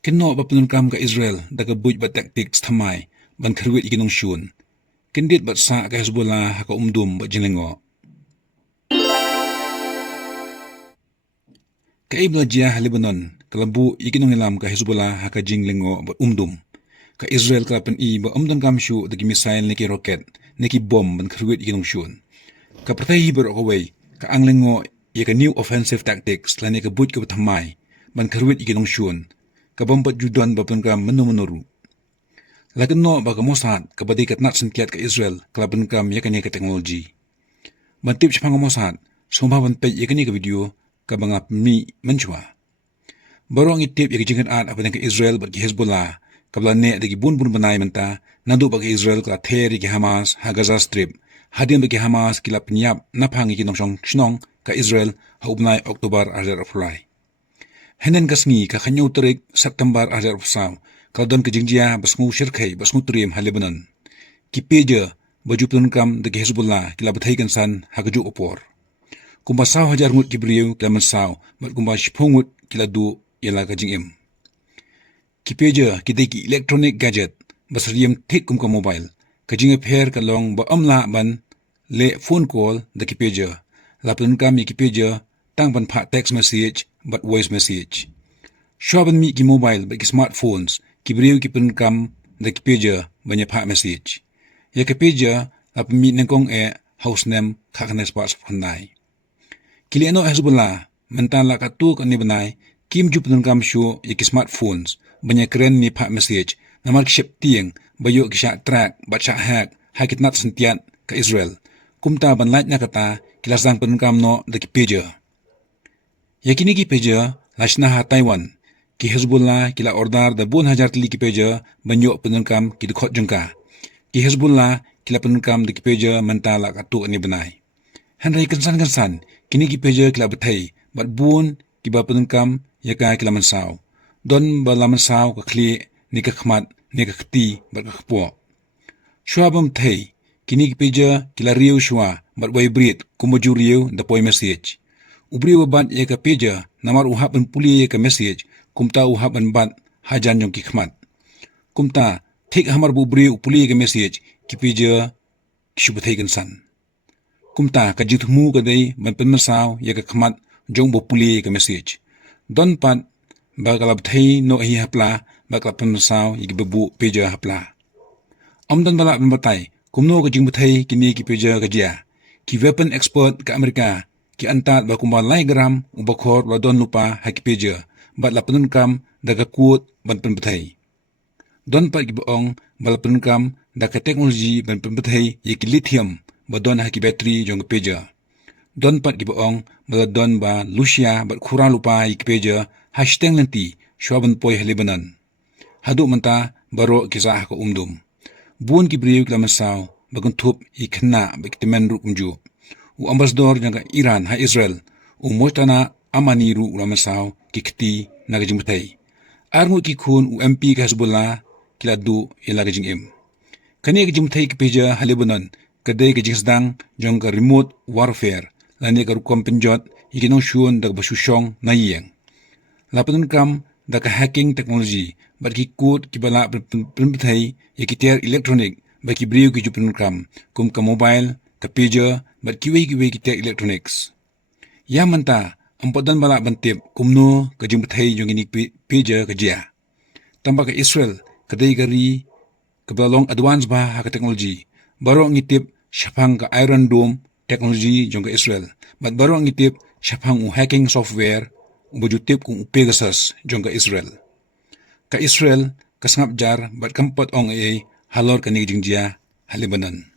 Keno ba penunkam ka Israel daga buj ba tactics thamai ban kharwit ikinong shun. Kendit bat sa ka Hezbollah haka umdum ba jilengo. Ka ibla jia Lebanon kalabu ikinong ilam ka Hezbollah haka jinglengo ba umdum. Ka Israel kalapan ba umdum kam shu dagi misail niki roket niki bom ban kharwit ikinong shun. Ka pertahi berokaway ka anglengo ka new offensive tactics lani ka buj ka thamai ban kharwit ikinong shun. Kabampat judan ba penunkam menu-menuru. Lakin no ba ka Mossad ka badikat nat sentiat ka Israel kalapan kam yakani ka teknologi. Bantip siya pang Mossad, sumaban pa yakani ka video ka mga mi menchwa. Baro ang itip yakijingan at apan ka Israel bat ki Hezbollah kabla ne dagi bun banay menta nado ba ka Israel ka teri ki Hamas ha Gaza Strip hadin ba ki Hamas kila penyap napang ikinong shnong ka Israel ha ubnay Oktober ajar afulay. Henen kasngi ka kanyaw tarik September ajar afsaw kaldon ka jingjia basngu shirkay basngu turim ha Lebanon. Kipeja baju penunkam dagi Hezbollah kila batay kansan ha gaju opor. Kumbasaw hajar ngut kibriyo kila mansaw bat kumba shipungut kila du yala ka jingim. Kipeja kidai ki electronic gadget basriyam tik kumka mobile ka jingip her ka long ba amla ban le phone call da kipeja la penunkam ya kipeja tang ban pa text message but voice message. Syaban mi ki mobile but ki smartphones ki beriu ki penunkam da ki peja banyak pa message. Ya ki peja la pemi nengkong house name kakane spas pandai. Kili ano Hezbollah mentala katu ka ni banai kim ju penunkam syu ya ki smartphones banyak keren ni pa message namar ki ship tieng bayo ki syak track bat syak hack hakit nat sentiat ka Israel. Kumta ban light na kata kilasang penunkam no da ki peja. Yakini ki peja lashnaha Taiwan ki Hezbollah kila ordar da 4,000 tili ki peja banyo penunkam ki dukot jengka. Ki Hezbollah kila penunkam da ki peja mentala katu ani benai. Henry kansan kini ki peja kila betay bat bun ki ba penunkam yaka kila mansaw. Don ba la mansaw ka kli ni ka khmat ni ka khti bat ka khpo. Shua bam thay kini ki peja kila riu shua bat way brit kumaju riu da poi message. Ubri wabat ya ka peja namar uhap ban puli ya ka message kumta uhap ban bat hajan yung kikmat. Kumta tik hamar bubri upuli ya ka message ki peja kishubatay kansan. Kumta ka jithumu ka day ban penmasaw ya ka kmat jong bupuli ya ka message. Don pat bakalabtay no ahi hapla bakalab penmasaw ya ki babu peja hapla. Amdan bala penbatay kumno ka jingbatay kini ki peja ka jia. Ki weapon expert ka Amerika ki antat ba kumbalay gram ubakor ba don lupa hakipeja bat la penunkam daga kuot ban penbatay. Don pat gibaong bala penunkam daga teknologi ban penbatay yaki lithium ba don haki battery jong peja. Don pat gibaong bala don ba Lucia bat kurang lupa yaki peja hashtag lenti syuaban poi Lebanon. Hadu menta baro kisah ka umdum. Buon kibriyo kila masaw baguntup ikna bakitimen rukumju. U ambassador jangka Iran ha Israel mostana amaniru ulamasaw kikti nagajimutay. Arngu kikun MP ka Hezbollah kiladu ila gajingim. Kani gajimutay kipeja ha Lebanon kadai gajingsdang jangka remote warfare lani karukom penjot ikinong syun dag basusyong na iyeng. Lapanun kam daga hacking teknologi bat kikut kibala penbetay yakitiar elektronik baki briu kijupun kam kum ka mobile kapeja bat kiway kita electronics. Ya manta ampodan bala bantip kumno kajimbatay yung inig peja kajia. Tamba ka Israel kaday gari kabalong advance ba ha ka teknologi. Baro ang itip syapang ka Iron Dome teknologi yung ka Israel. Bat baro ang itip syapang hacking software ubajutip kung Pegasus yung ka Israel. Ka Israel kasangap jar bat kampot ong halor kanigijing jia ha Lebanon.